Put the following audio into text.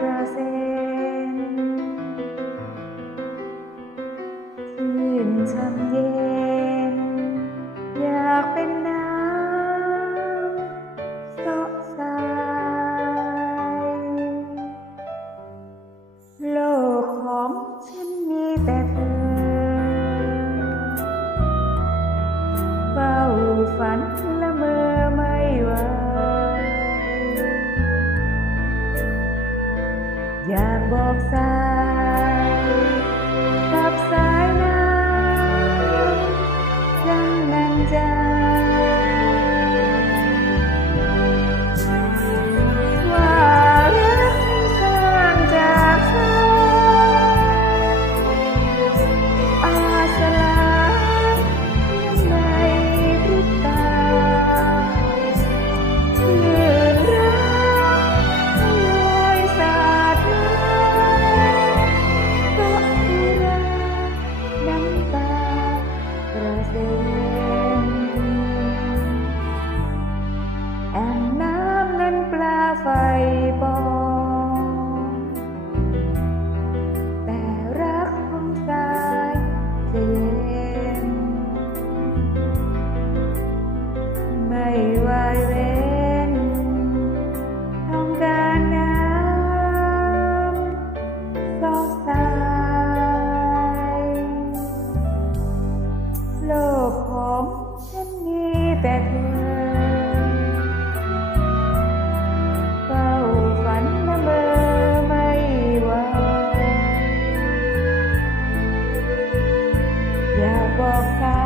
gracias. อยากบอกสา แต่เธอเฝ้าฝันละเมอไม่ว่าอยากบอกเขา